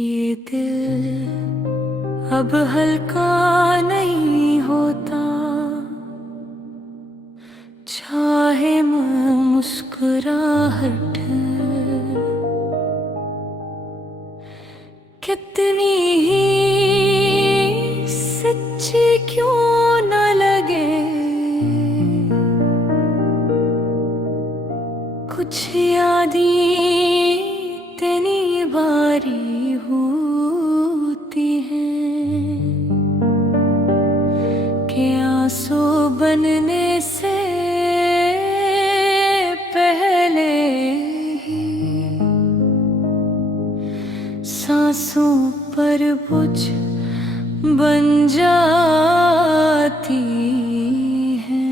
ये दिल अब हल्का नहीं होता, चाहे मैं मुस्कुराहट कितनी ही सच्ची क्यों न लगे। कुछ यादें तेरी बारी होती हैं कि आंसू बनने से पहले ही सांसों पर बोझ बन जाती है।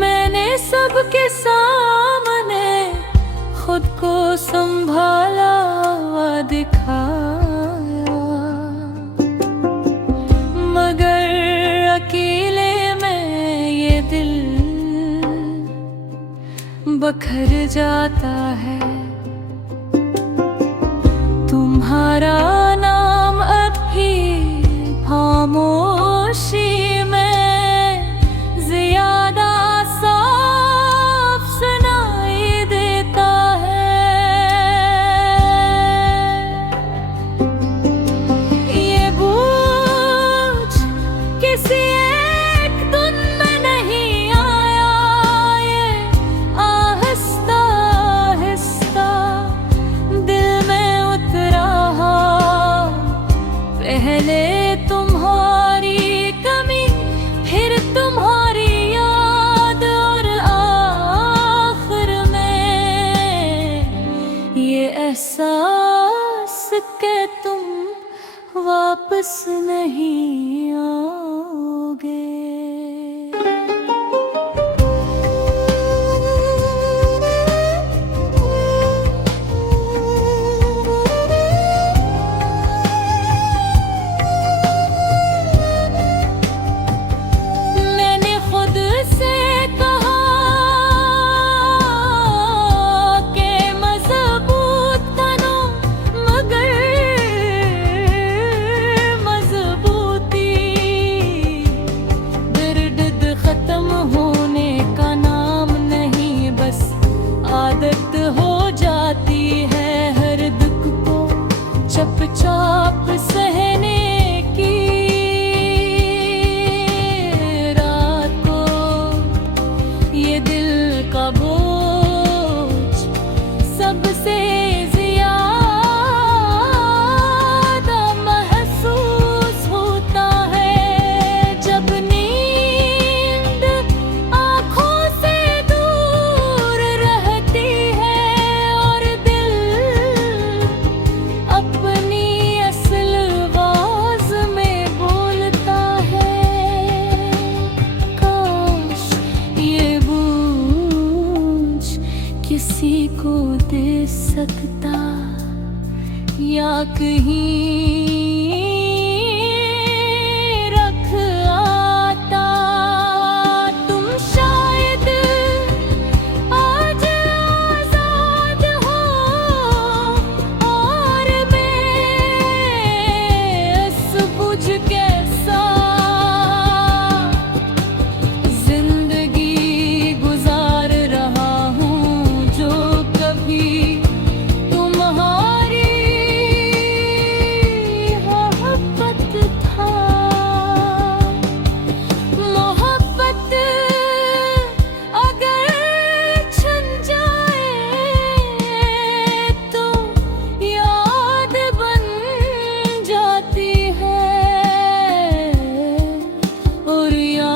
मैंने सबके सामने खुद को संभाला दिखाया, मगर अकेले में ये दिल बखर जाता है। तुम्हारा नाम अब भी खामोशी में ज्यादा साफ सुनाई देता है। ये बोझ किसी एक धुन में नहीं आया, ये आहिस्ता आहिस्ता दिल में उतरा। पहले तुम्हारी कमी, फिर तुम्हारी याद, और आखिर में ये एहसास कि तुम वापस नहीं आओगे। मैंने खुद से कहा कि मजबूत बनो, मगर मजबूती दर्द खत्म होने का नाम नहीं, बस आदत हो जाती है। हर दुख को चुपचाप सहने की, रात को ये दिल का बोझ सबसे ज्यादा महसूस होता है जब नींद आँखों से दूर रहती है और दिल अपनी असल आवाज में बोलता है। काश ये बोझ किसी को दे सकता, या कहीं रख आता। तुम शायद आज आजाद हो, और मैं बुझ कैसा जिंदगी गुजार रहा हूँ, जो कभी तुम्हारी मोहब्बत था। मोहब्बत अगर छन जाए तो याद बन जाती है, और याद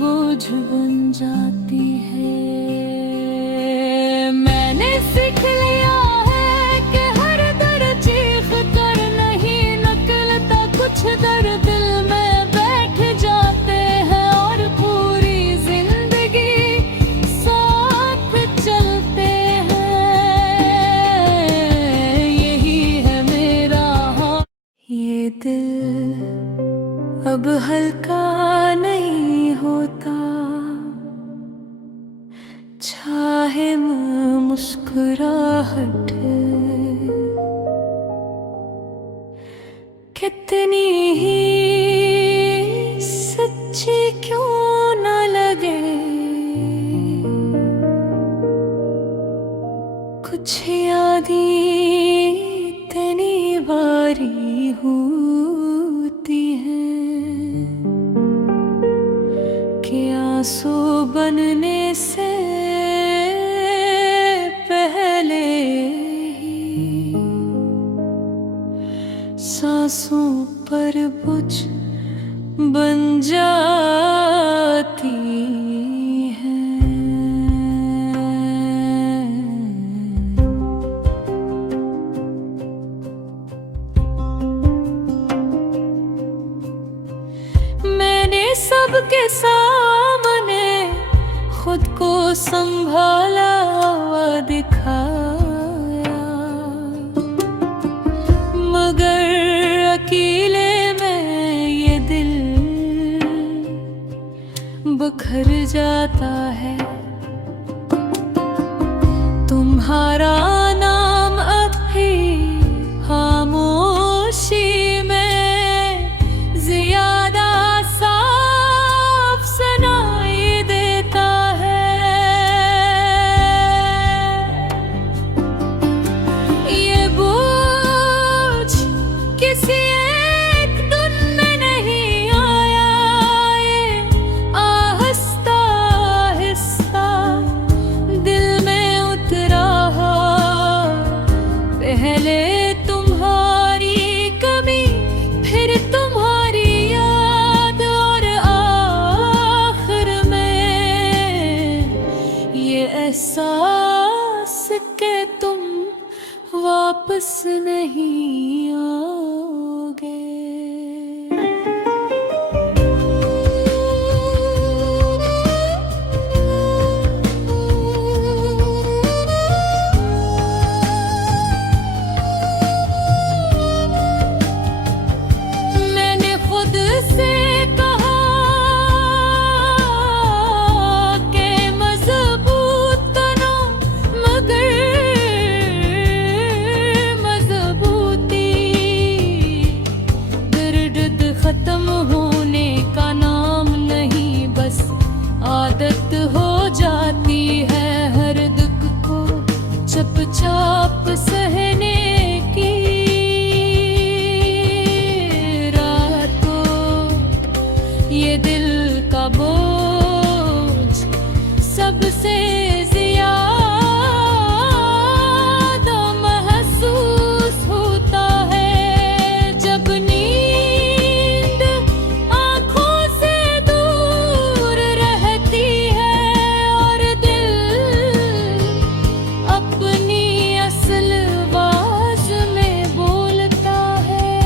बोझ बन जाती है। मैंने सीख लिया है कि हर दर्द चीख कर नहीं निकलता, कुछ दर्द दिल में बैठ जाते हैं और पूरी जिंदगी साथ चलते हैं। यही है मेरा हाल। ये दिल अब हल्का नहीं होता, चाहे मुस्कुराहट कितनी ही सच्ची क्यों न लगे। कुछ यादें इतनी बारी होती हैं कि आंसू बनने से पहले ही सांसों पर बुझ बन जाती हैं। मैंने सबके सामने खुद को संभाला हुआ दिखाया, मगर अकेले में ये दिल बिखर जाता है। तुम्हारा नाम अब भी खामोशी में ज्यादा साफ सुनाई देता है। ये बोझ किसी एक दिन में नहीं आया, ये आहिस्ता आहिस्ता दिल में उतरा। पहले तुम्हारी कमी, फिर तुम्हारी याद, और आखिर में ये एहसास कि तुम वापस नहीं आओगे। मैंने खुद से कहा कि मजबूत बनो, मगर मजबूती दर्द खत्म होने का नाम नहीं, बस आदत हो जाती है हर दुख को चुपचाप सहने की। ये दिल का बोझ सबसे ज्यादा महसूस होता है जब नींद आँखों से दूर रहती है और दिल अपनी असल आवाज में बोलता है।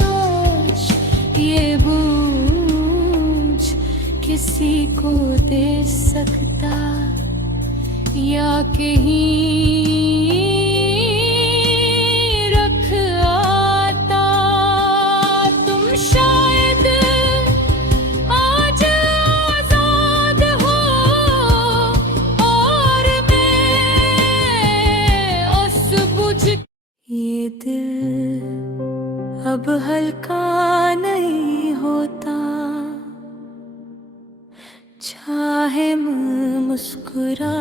काश ये बोझ किसी को दे सकता, या कहीं रख आता। तुम शायद आज आजाद हो और मैं उस बुझ। ये दिल अब हल्का नहीं होता, चाहे मुस्कुराहट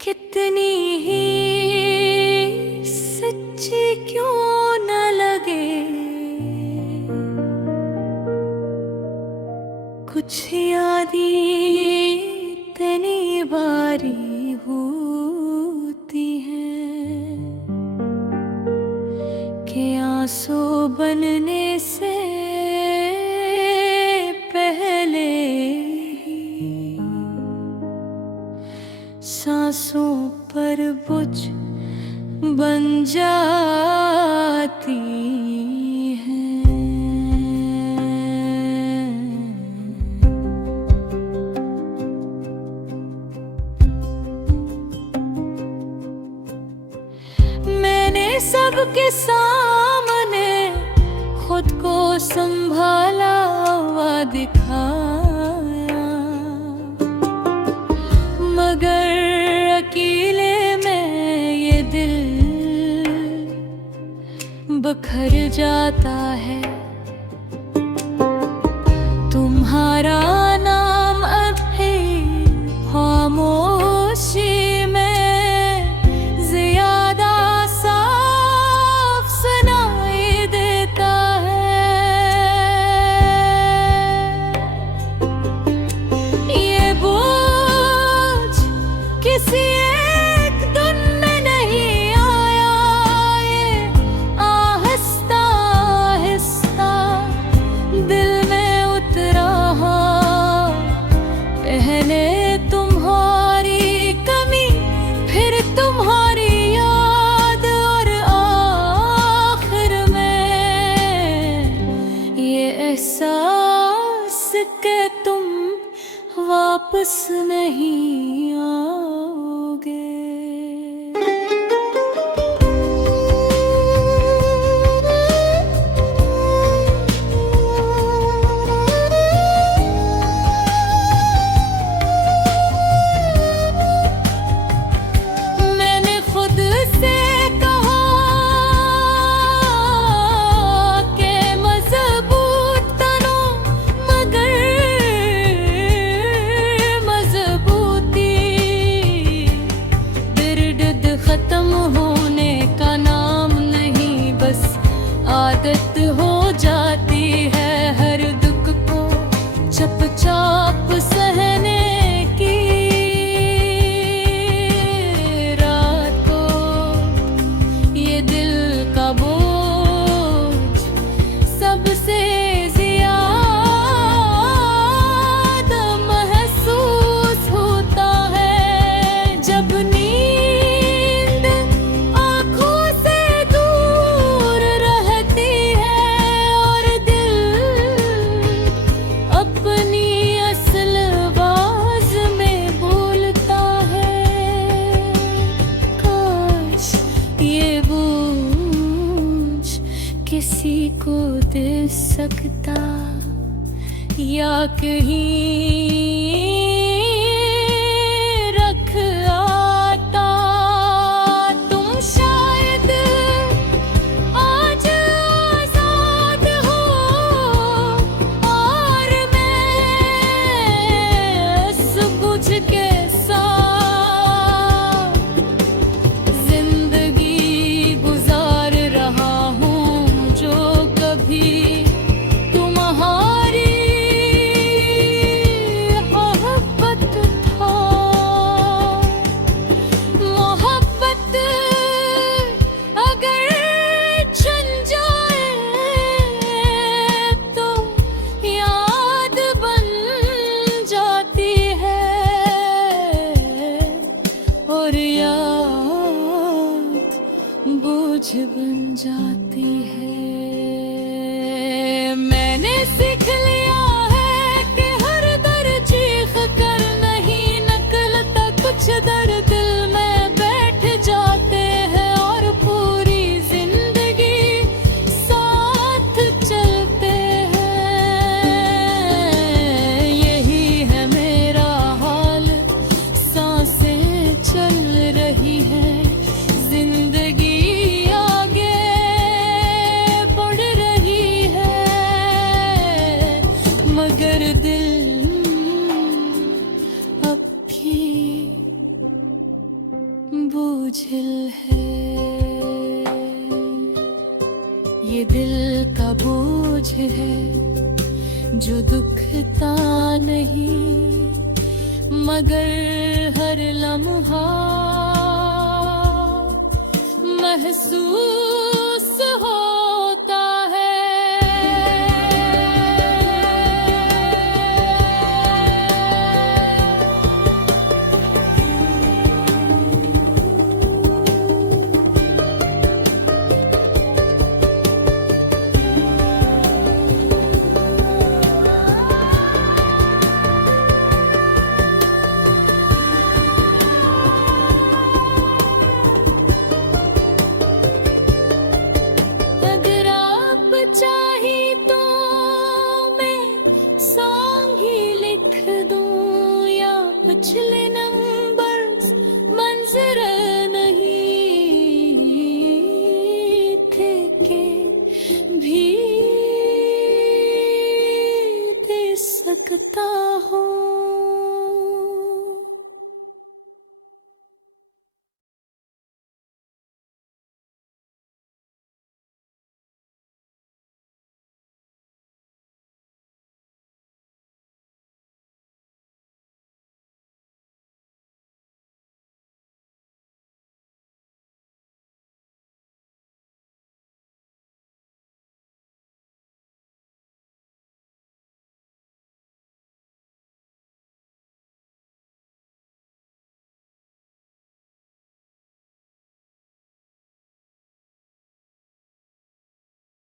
कितनी ही सच्ची क्यों न लगे। कुछ यादें इतनी बारी होती हैं कि आंसू बनने से पहले ही सांसों पर बुझ बन जाती हैं। मैंने सबके सामने खुद को संभाला हुआ दिखाया, मगर अकेले में ये दिल बिखर जाता है। तुम्हारा नाम अब भी खामोशी में ज्यादा साफ सुनाई देता है। ये बोझ किसी एक दिन में नहीं आया, ये आहिस्ता आहिस्ता दिल में उतरा। पहले तुम्हारी कमी, फिर तुम्हारी याद, और आखिर में ये एहसास कि तुम वापस नहीं आओगे। आदत हो जाती है हर दुख को चुपचाप सहने की। रात को ये दिल का बोझ सबसे ज्यादा महसूस होता है जब नींद आँखों से दूर रहती है और दिल अपनी असल आवाज में बोलता है। काश ये बोझ किसी को दे सकता या कहीं रख आता। तुम शायद आज आजाद हो और मैं सूझ के साथ जिंदगी गुजार रहा हूँ जो कभी तुम्हारी मोहब्बत था। मोहब्बत अगर छन जाए तो याद बन जाती है और याद बोझ बन जाती है। मैंने सीख लिया है कि हर दर्द चीख कर नहीं निकलता, कुछ दर्द दिल में बैठ जाते हैं और पूरी जिंदगी साथ चलते हैं। यही है मेरा हाल, सांसें चल रही है, जिंदगी आगे बढ़ रही है, मगर दिल अब भी बोझिल है। ये दिल का बोझ है जो दुखता नहीं, मगर हर लम्हा महसूस